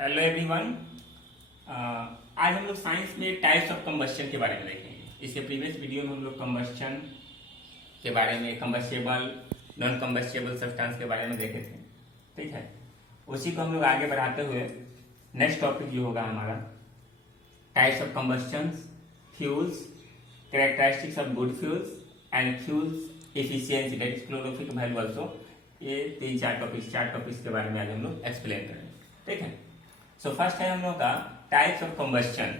Hello everyone. आज हम लोग साइंस में टाइप्स ऑफ कंबस्शन के बारे में देखेंगे। इसके प्रीवियस वीडियो में हम लोग कंबस्शन के बारे में, कंबस्टेबल नॉन कंबस्टेबल सब्सटेंस के बारे में देखे थे। ठीक है, उसी को हम लोग आगे बढ़ाते हुए नेक्स्ट टॉपिक जो होगा हमारा types of combustion, fuels, characteristics of good fuels and fuels efficiency that is calorific value also. ये चार टॉपिक्स के बारे में आज हम लोग एक्सप्लेन करेंगे। ठीक है, सो फर्स्ट है हम लोग का टाइप्स ऑफ कंबस्शन,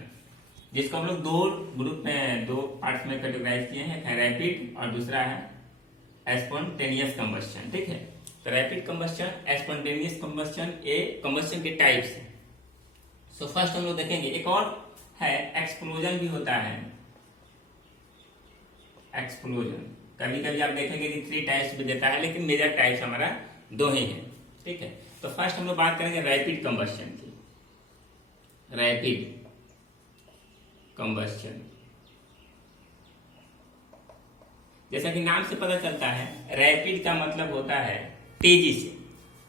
जिसको हम लोग दो ग्रुप में, दो पार्ट्स में कैटेगराइज किए हैं। एक है रैपिड और दूसरा है स्पॉन्टेनियस कंबस्शन। ठीक है, तो रैपिड कंबस्शन, स्पॉन्टेनियस कंबस्शन, ये कंबस्शन के टाइप्स हैं। सो फर्स्ट हम लोग देखेंगे, एक और है एक्सप्लोजन भी होता है। एक्सप्लोजन कभी कभी आप देखेंगे कि 3 टाइप्स भी देता है, लेकिन मेजर टाइप्स हमारा 2 ही है। ठीक है, तो फर्स्ट हम लोग बात करेंगे रैपिड कंबस्शन की। रैपिड कंबस्शन, जैसा कि नाम से पता चलता है, रैपिड का मतलब होता है तेजी से,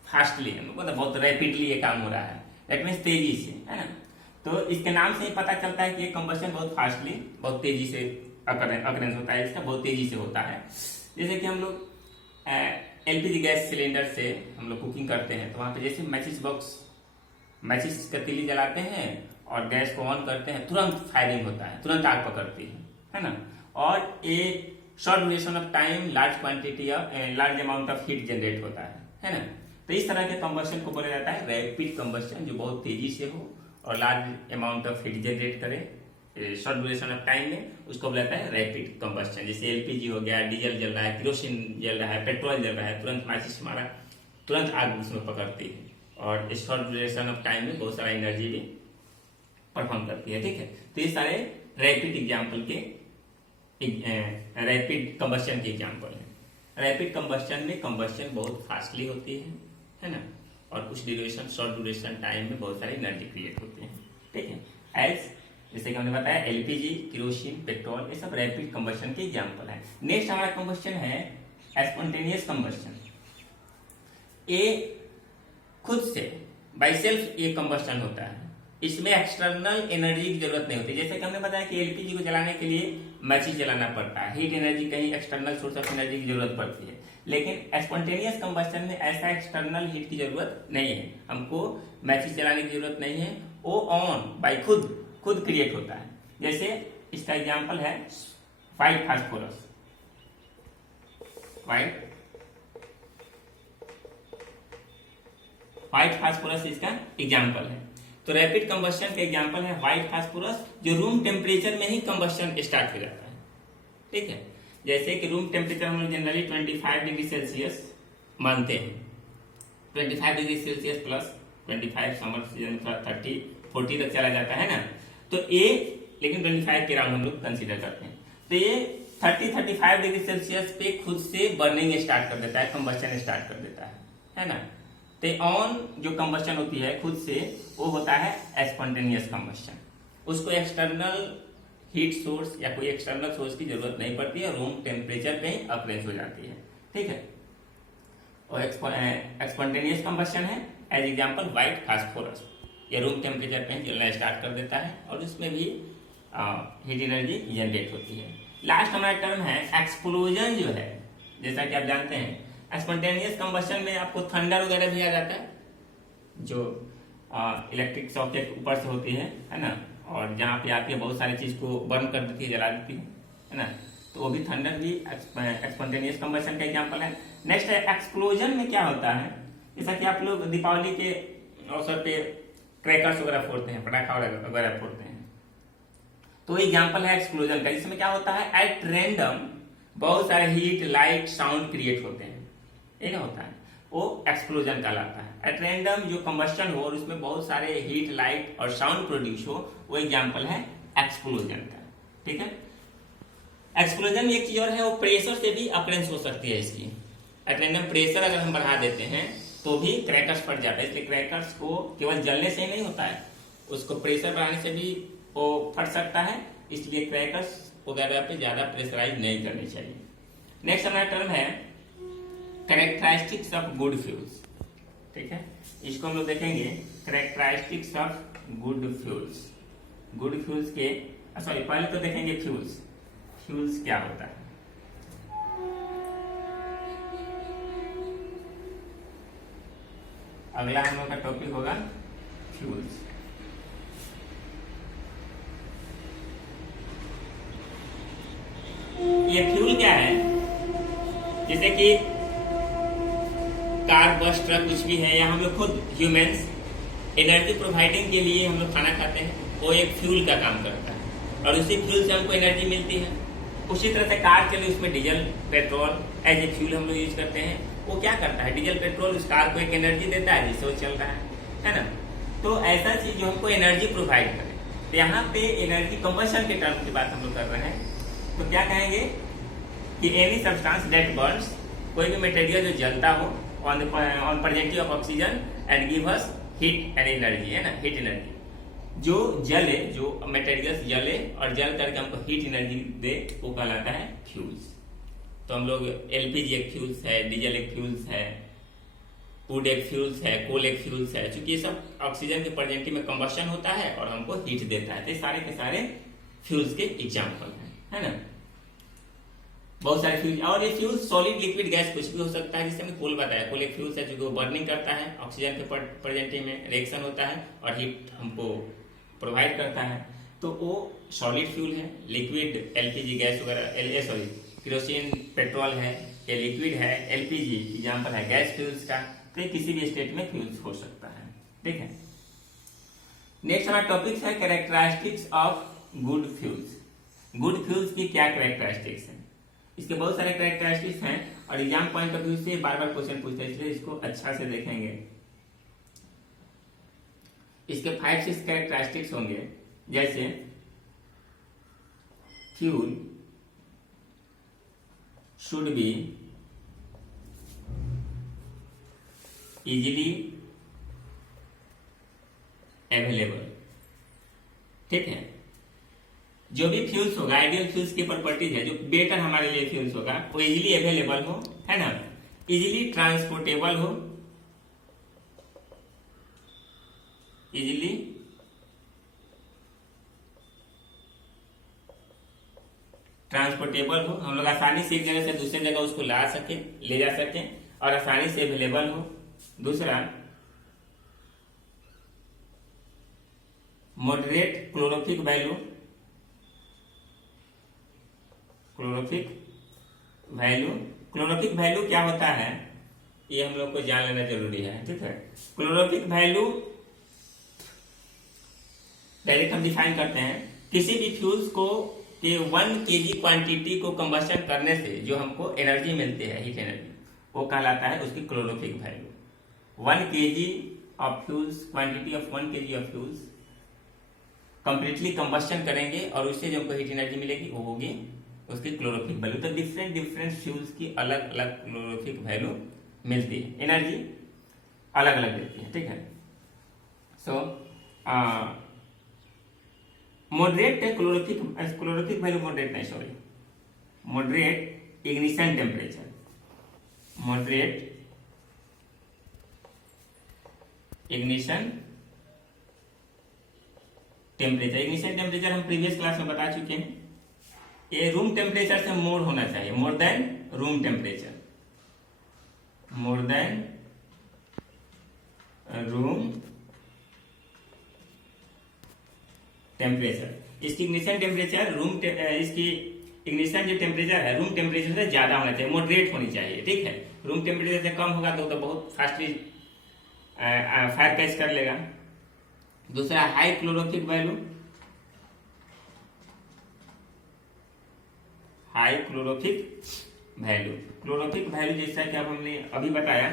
फास्टली। हम लोग को बहुत रैपिडली ये काम हो रहा है, दैट मीन्स तेजी से, है ना। तो इसके नाम से ही पता चलता है कि ये कंबस्शन बहुत फास्टली, बहुत तेजी से अकरेंस होता है, इसका बहुत तेजी से होता है। जैसे कि हम लोग एलपीजी गैस सिलेंडर से हम लोग कुकिंग करते हैं, तो वहां पे जैसे मैचिस का तीली जलाते हैं और गैस को ऑन करते हैं, तुरंत फायरिंग होता है, तुरंत आग पकड़ती है ना। और ये short duration of time, large quantity of large amount of heat generate होता है ना। तो इस तरह के कंबस्शन को बोला जाता है रैपिड कंबस्शन, जो बहुत तेजी से हो और large amount of heat generate करे शॉर्ट ड्यूरेशन ऑफ टाइम में, उसको बोला जाता है रैपिड कंबस्शन। जैसे एलपीजी हो गया, डीजल जल रहा है, केरोसिन जल रहा है, पेट्रोल जल रहा है, तुरंत माचिस हमारा तुरंत आग उसमें पकड़ती है और शॉर्ट ड्यूरेशन ऑफ टाइम में बहुत सारा एनर्जी भी परफॉर्म करती है। ठीक है, तो ये सारे रैपिड एग्जाम्पल के रैपिड कंबस्शन के एग्जाम्पल है। रैपिड कंबस्शन में कंबस्शन बहुत फास्टली होती है ना, और कुछ ड्यूरेशन, शॉर्ट ड्यूरेशन टाइम में बहुत सारी एनर्जी क्रिएट होती है। ठीक है, एज जैसे कि हमने बताया एलपीजी, केरोसिन, पेट्रोल, ये सब रैपिड कंबस्शन के एग्जाम्पल है। नेक्स्ट हमारा कंबस्शन है स्पॉन्टेनियस कंबस्शन। ये खुद से बाय सेल्फ ये कंबस्शन होता है, इसमें एक्सटर्नल एनर्जी की जरूरत नहीं होती। जैसे कि हमने बताया कि एलपीजी को जलाने के लिए मैचिस जलाना पड़ता है, हीट एनर्जी, कहीं एक्सटर्नल सोर्स ऑफ एनर्जी की जरूरत पड़ती है। लेकिन स्पॉन्टेनियस कंबस्शन में ऐसा एक्सटर्नल हीट की जरूरत नहीं है, हमको मैचिस जलाने की जरूरत नहीं है, वो ऑन बाय खुद क्रिएट होता है। जैसे इसका एग्जांपल है व्हाइट फास्फोरस। व्हाइट फास्फोरस इसका एग्जांपल है। तो रैपिड कंबस्शन का एग्जांपल है व्हाइट फास्फोरस, जो रूम टेम्परेचर में ही कंबस्शन स्टार्ट हो जाता है। ठीक है, जैसे कि रूम टेम्परेचर हम लोग जनरली 25 डिग्री सेल्सियस मानते हैं, 25 degree Celsius plus 25, summer season 30-40 तक चला जाता है ना। तो ये लेकिन 25 के अराउंड हम लोग कंसीडर करते हैं। तो ये 30-35 डिग्री सेल्सियस पे खुद से बर्निंग स्टार्ट कर देता है, कंबस्शन स्टार्ट कर देता है ना। तो ऑन जो कंबस्शन होती है खुद से, वो होता है स्पॉन्टेनियस कंबस्शन। उसको एक्सटर्नल हीट सोर्स या कोई एक्सटर्नल सोर्स की जरूरत नहीं पड़ती है, रूम टेम्परेचर पे ही अकरेंस हो जाती है। ठीक है, और स्पॉन्टेनियस कंबस्शन है एज एग्जांपल व्हाइट फास्फोरस, ये रूम टेम्परेचर पे जलना स्टार्ट कर देता है और उसमें भी हीट एनर्जी जनरेट होती है। लास्ट हमारा टर्म है एक्सप्लोजन, जो है जैसा कि आप जानते हैं स्पॉन्टेनियस कंबस्शन में आपको थंडर वगैरह भी आ जाता है, जो इलेक्ट्रिक सॉकेट ऊपर से होती है ना, और जहाँ पे आके बहुत सारी चीज को बर्न कर देती है, जला देती है ना। तो वो भी थंडर भी स्पॉन्टेनियस कंबस्शन का एग्जाम्पल है। नेक्स्ट है एक्सप्लोजन में क्या होता है, जैसा कि आप लोग दीपावली के अवसर पे क्रैकर्स वगैरह फोड़ते हैं, पटाखा वगैरह फोड़ते हैं, तो एग्जांपल है एक्सप्लोजन का। इसमें क्या होता है, एट रैंडम बहुत सारे हीट, लाइट, साउंड क्रिएट होते हैं, ये क्या होता है, वो एक्सप्लोजन कहलाता है। एट रैंडम जो कंबस्शन हो और उसमें बहुत सारे हीट, लाइट और साउंड प्रोड्यूस हो, वो एग्जांपल है एक्सप्लोजन का। ठीक है, एक्सप्लोजन एक चीज और है, वो प्रेशर से भी अकरेंस हो सकती है इसकी। एट रैंडम प्रेशर अगर हम बढ़ा देते हैं तो भी क्रैकर्स फट जाता है। इसलिए क्रैकर्स को केवल जलने से ही नहीं होता है, उसको प्रेशर बढ़ाने से भी वो फट सकता है, इसलिए क्रैकर्स वगैरह पे ज्यादा प्रेशराइज नहीं करनी चाहिए। नेक्स्ट हमारा टर्म है कैरेक्टरिस्टिक्स ऑफ गुड फ्यूल्स। ठीक है, इसको हम लोग देखेंगे characteristics of good fuels. Good fuels के सॉरी पहले तो देखेंगे फ्यूल्स। फ्यूल्स क्या होता है? अगला हम लोग का टॉपिक होगा फ्यूल्स। ये फ्यूल क्या है? जैसे कि कार, बस, ट्रक कुछ भी है, या हम लोग खुद ह्यूमंस एनर्जी प्रोवाइडिंग के लिए हम लोग खाना खाते हैं, वो एक फ्यूल का काम करता है और उसी फ्यूल से हमको एनर्जी मिलती है। उसी तरह से कार चले, उसमें diesel petrol as a fuel हम लोग यूज करते हैं। वो क्या करता है? डीजल पेट्रोल उस कार को एक एनर्जी देता है जिससे वो चल रहा है ना। तो ऐसा चीज जो हमको एनर्जी प्रोवाइड करे। तो यहाँ पे एनर्जी कंबशन के टर्म की बात हम लोग कर रहे हैं। तो क्या कहेंगे कि एनी सब्सटेंस दैट बर्न्स, कोई भी मटेरियल जो जलता हो on presence of oxygen and give us heat and energy, है ना, हीट एनर्जी। जो जले, जो मटेरियल्स जले और जल करके हमको हीट एनर्जी दे, वो कहलाता है फ्यूल्स। तो हम लोग एलपीजी एक फ्यूल्स है, डीजल एक फ्यूल्स है, वुड एक फ्यूल्स है, कोल एक फ्यूल्स है। चूंकि ये सब ऑक्सीजन के प्रेजेंटी में कंबशन होता है और हमको हीट देता है, तो सारे के सारे फ्यूल्स के एग्जाम्पल है ना। बहुत सारे फ्यूल, और ये फ्यूल सॉलिड लिक्विड गैस कुछ भी हो सकता है। जैसे हमने कोल बताया, कोल एक फ्यूल है जो बर्निंग करता है, ऑक्सीजन के प्रेजेंटी में रिएक्शन होता है और हीट हमको प्रोवाइड करता है। तो वो सॉलिड फ्यूल है। लिक्विड एलपीजी गैस वगैरह, सॉरी केरोसिन पेट्रोल है, ये लिक्विड है। एलपीजी एग्जाम्पल है गैस फ्यूल्स का। तो किसी भी स्टेट में फ्यूल्स हो सकता है, ठीक है। नेक्स्ट हमारा टॉपिक है characteristics of good fuels. Good fuels की क्या कैरेक्टरिस्टिक्स है? इसके बहुत सारे कैरेक्टरिस्टिक्स हैं और एग्जाम पॉइंट ऑफ व्यू से बार बार क्वेश्चन पूछते हैं, इसलिए इसको अच्छा से देखेंगे। इसके 5-6 कैरेक्टरिस्टिक्स होंगे। जैसे fuel should be easily available, ठीक है। जो भी फ्यूल्स होगा, आइडियल फ्यूल्स की प्रॉपर्टीज है, जो बेटर हमारे लिए फ्यूल्स होगा, वो इजीली अवेलेबल हो, है ना, इजीली ट्रांसपोर्टेबल हो, इजीली ट्रांसपोर्टेबल हो, हम लोग आसानी से एक जगह से दूसरी जगह उसको ला सके, ले जा सके और आसानी से अवेलेबल हो। दूसरा, moderate calorific value. Calorific value, calorific value क्या होता है ये हम लोग को जान लेना जरूरी है, ठीक है। क्लोरोफिक वैल्यू डायरेक्ट हम डिफाइन करते हैं, किसी भी फ्यूल्स को के 1 kg क्वांटिटी को कंबशन करने से जो हमको एनर्जी मिलती है, हीट एनर्जी, वो कहलाता है उसकी calorific value. 1 kg of fuels, quantity of 1 kg of fuels completely combustion करेंगे और उससे जो हमको हीट एनर्जी मिलेगी वो होगी उसकी क्लोरोफिक वैल्यू। तो डिफरेंट फ्यूल्स की अलग अलग क्लोरोफिक वैल्यू मिलती है, एनर्जी अलग अलग देती है, ठीक है। सो मॉडरेट क्लोरोफिक वैल्यू, मॉडरेट नहीं, sorry, moderate ignition temperature, moderate ignition temperature. Ignition temperature हम प्रीवियस क्लास में बता चुके हैं, ये रूम टेम्परेचर से मोर होना चाहिए, more than room temperature, more than room temperature. इसकी इग्निशन टेम्परेचर इसकी इग्निशन जो टेम्परेचर है रूम टेम्परेचर से ज्यादा होना चाहिए, मॉडरेट होनी चाहिए, ठीक है। रूम टेम्परेचर से कम होगा तो बहुत फास्टली फायर कैच कर लेगा। दूसरा, high calorific value, high calorific value. Calorific value जैसा कि अब हमने अभी बताया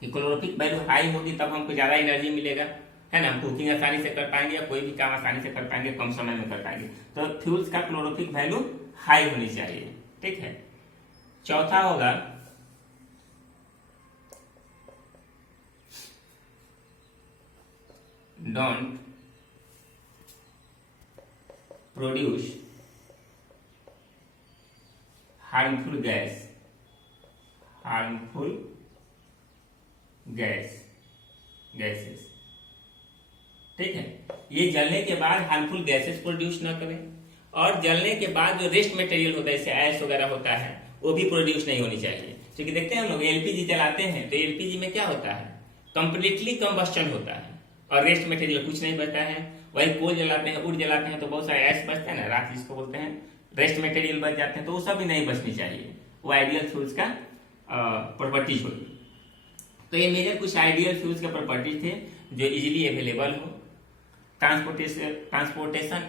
कि क्लोरोफिक वैल्यू हाई होगी तब हमको ज्यादा एनर्जी मिलेगा, है ना, कुकिंग आसानी से कर पाएंगे या कोई भी काम आसानी से कर पाएंगे, कम समय में कर पाएंगे। तो फ्यूल्स का क्लोरोफिक वैल्यू हाई होनी चाहिए, ठीक है। चौथा होगा don't produce harmful gas, harmful gas gases. ठीक है, ये जलने के बाद हार्मफुल गैसेस प्रोड्यूस ना करें, और जलने के बाद जो रेस्ट मटेरियल होता है जैसे ऐश वगैरह होता है वो भी प्रोड्यूस नहीं होनी चाहिए। क्योंकि देखते हैं हम लोग एलपीजी जलाते हैं तो एलपीजी में क्या होता है, कंप्लीटली कंबस्टन होता है और रेस्ट मटेरियल कुछ नहीं बचता है। वही कोल जलाते हैं, वुड जलाते हैं तो बहुत सारे ऐश बचते हैं ना, राख जिसको बोलते हैं, रेस्ट मटेरियल बच जाते हैं, तो वो सब भी नहीं बचनी चाहिए। वो आइडियल फ्यूल्स का प्रॉपर्टीज होगी। तो ये मेजर कुछ आइडियल फ्यूल्स के प्रॉपर्टीज थे जो इजीली अवेलेबल हो, ट्रांसपोर्टेशन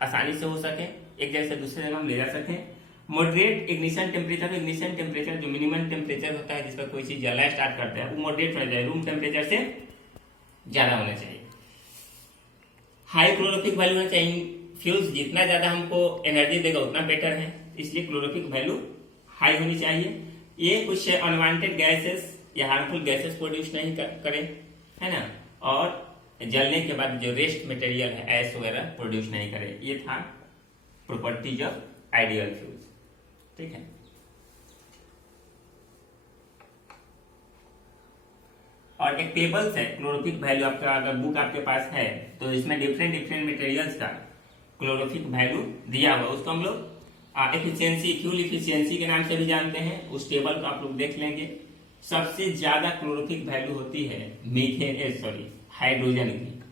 आसानी से हो सके, एक जगह से दूसरे जगह हम ले जा सकें, मॉडरेट इग्निशन टेम्परेचर जो मिनिमम टेम्परेचर होता है जिसका कोई चीज जलना स्टार्ट करता है वो मॉडरेट होना चाहिए, रूम टेम्परेचर से ज्यादा होना चाहिए। हाई क्लोरोफिक वैल्यू होना चाहिए, फ्यूल्स जितना ज्यादा हमको एनर्जी देगा उतना बेटर है, इसलिए क्लोरोफिक वैल्यू हाई होनी चाहिए। ये कुछ अनवांटेड गैसेस या हार्मफुल गैसेस प्रोड्यूस नहीं करें, है ना, और जलने के बाद जो रेस्ट मटेरियल है ऐश वगैरह प्रोड्यूस नहीं करे। ये था प्रॉपर्टीज ऑफ आइडियल फ्यूल्स। ठीक है, और एक टेबल्स है क्लोरोफिक वैल्यू, आपका अगर बुक आपके पास है तो इसमें डिफरेंट मटेरियल्स का क्लोरोफिक वैल्यू दिया हुआ, उसको हम लोग एफिशिएंसी, फ्यूल इफिशियंसी के नाम से भी जानते हैं। उस टेबल को आप लोग देख लेंगे। सबसे ज्यादा क्लोरोफिक वैल्यू होती है मीथेन हाइड्रोजन की,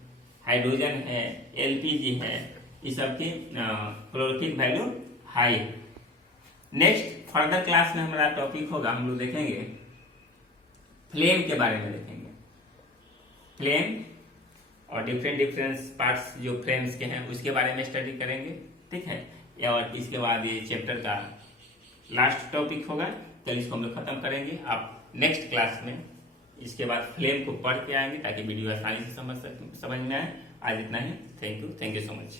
हाइड्रोजन है, एलपीजी है, इस सब की क्लोरोफिक वैल्यू हाई है। नेक्स्ट फर्दर क्लास में हमारा टॉपिक होगा, हम लोग देखेंगे फ्लेम के बारे में देखेंगे, फ्लेम और डिफरेंट पार्ट्स जो फ्लेम्स के हैं उसके बारे में स्टडी करेंगे। ठीक है, और इसके बाद ये चैप्टर का लास्ट टॉपिक होगा, तो इसको हम लोग खत्म करेंगे। आप नेक्स्ट क्लास में इसके बाद फ्लेम को पढ़ के आएंगे ताकि वीडियो आसानी से समझ में आए। आज इतना ही, थैंक यू सो मच।